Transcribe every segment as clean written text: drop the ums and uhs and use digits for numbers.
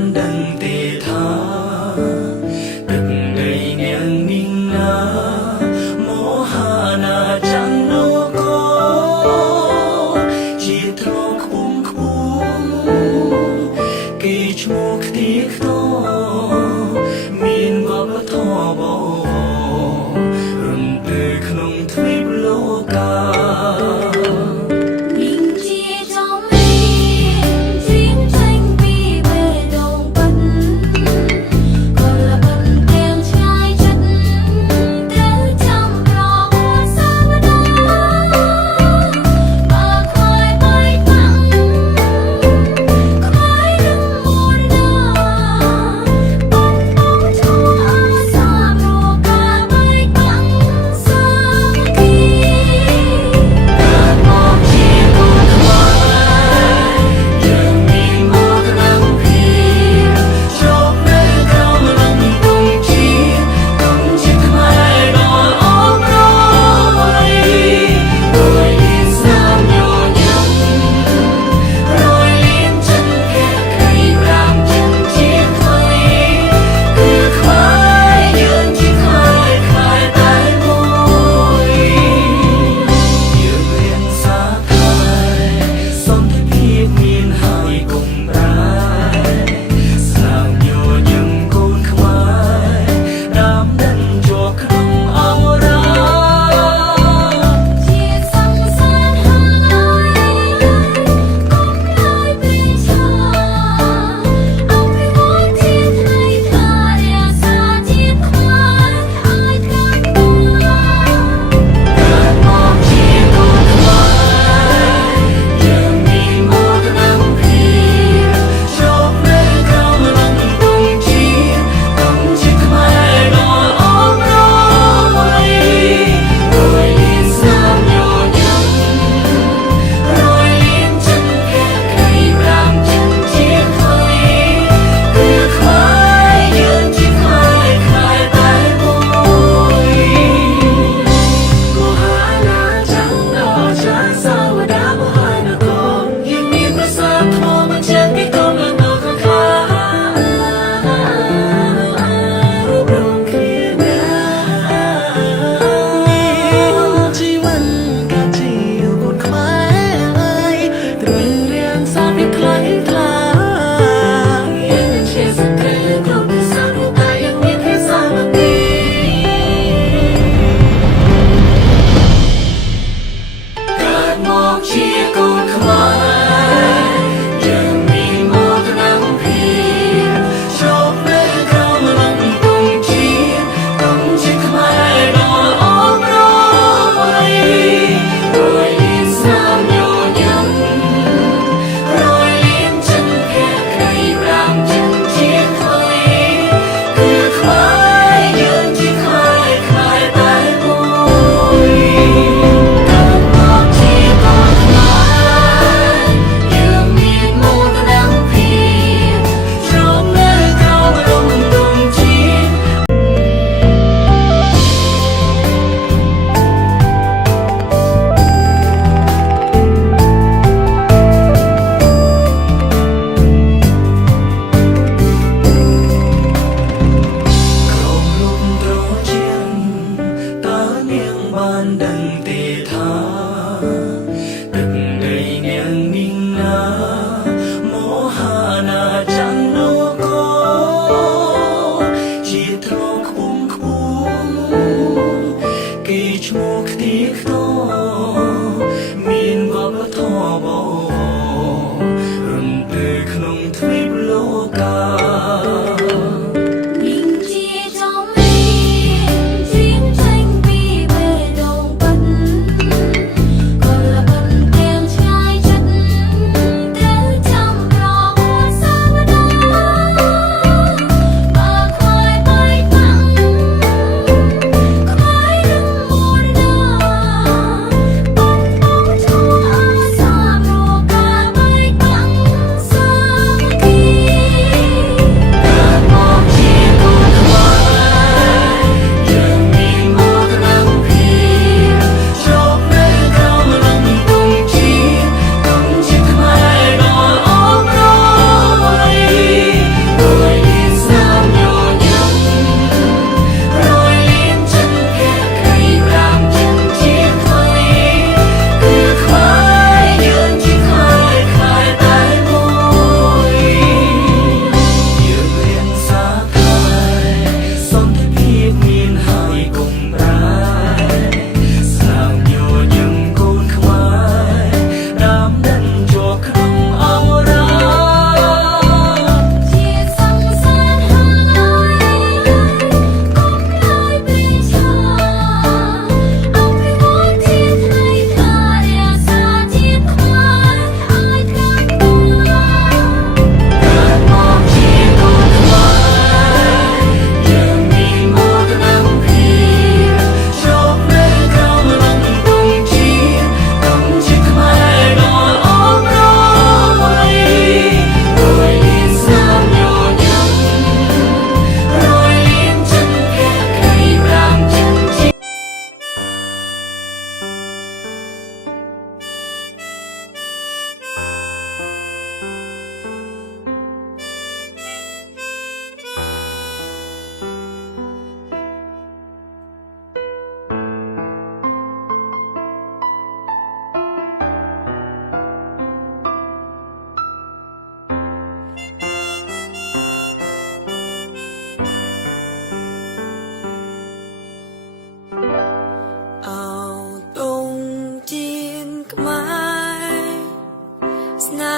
gian đần tề tha từng ngày ngang ninh na mô hà na chẳng nô có chỉ thô khung khung kỳ chuk tiếc to miền ngọc thọ bò rừng từ khung thuyết lô ca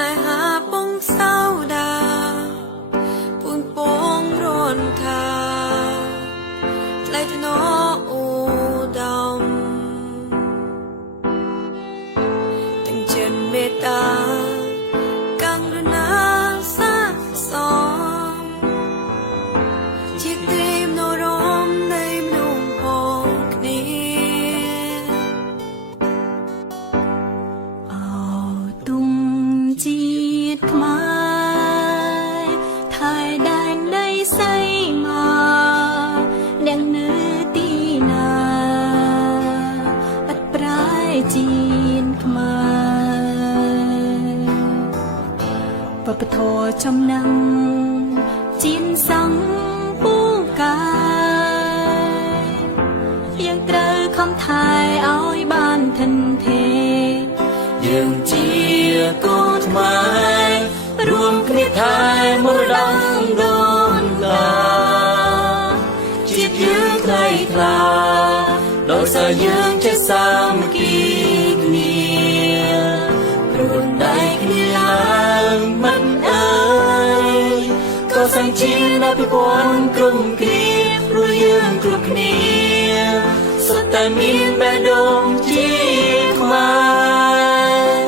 ai hà bông sao đà buồn bông rộn thà lại cho nó u đông từng chân mê ta càng đưa na xa xóm chiếc tim nô rôm đầy nung hồn kia ao tung chiết mai thay đàn đây say mà đang nữ tí na bắt trái chiên mai và bật thò trong nắng chiên sáng bu càiยังเตรอคำทายเอาบ้านทันเท យើងជាកូនខ្មែររួមគ្នាថែមរតកដូនតាជាតិយើងថ្លៃថ្លាដោយសារយើងចេះសាមគ្គីគ្នាព្រួនដៃគ្នាឡើងមិនអើយកសាងជាតិអភិវឌ្ឍក្រុមគ្នាព្រោះយើងគ្រប់គ្នាសុទ្ធតែមានបេះដូងជាខ្មែរ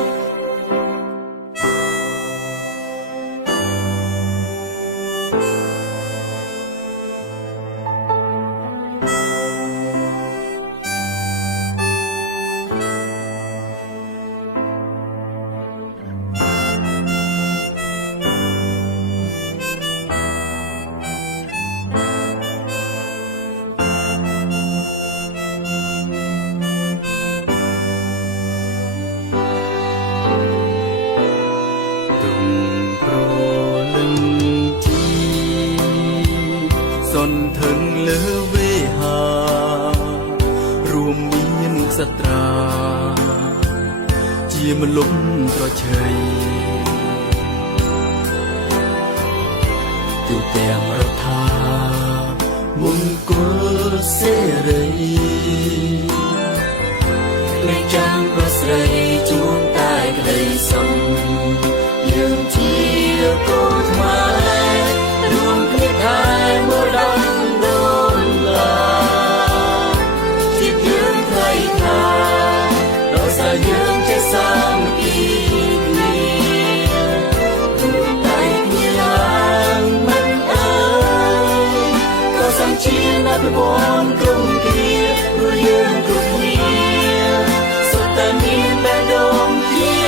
សន្ធឹងលើវេហារួមមានសត្រាជាមលុបត្រឆៃទូទាំងរដ្ឋាមង្គលសេរីលេចចាំប្រស្រីជួនតែក្តីសុខយើងជាកូនខ្មែររួមគ្នាថែមរតកដូនតាជាតិយើងថ្លៃថ្លាដោយសារយើងចេះសាមគ្គីគ្នារួមដៃគ្នាឡើងមិនអើយកសាងជាតិអភិវឌ្ឍក្រុមគ្នាព្រោះយើងគ្រប់គ្នាសុទ្ធតែមានបេះដូងជា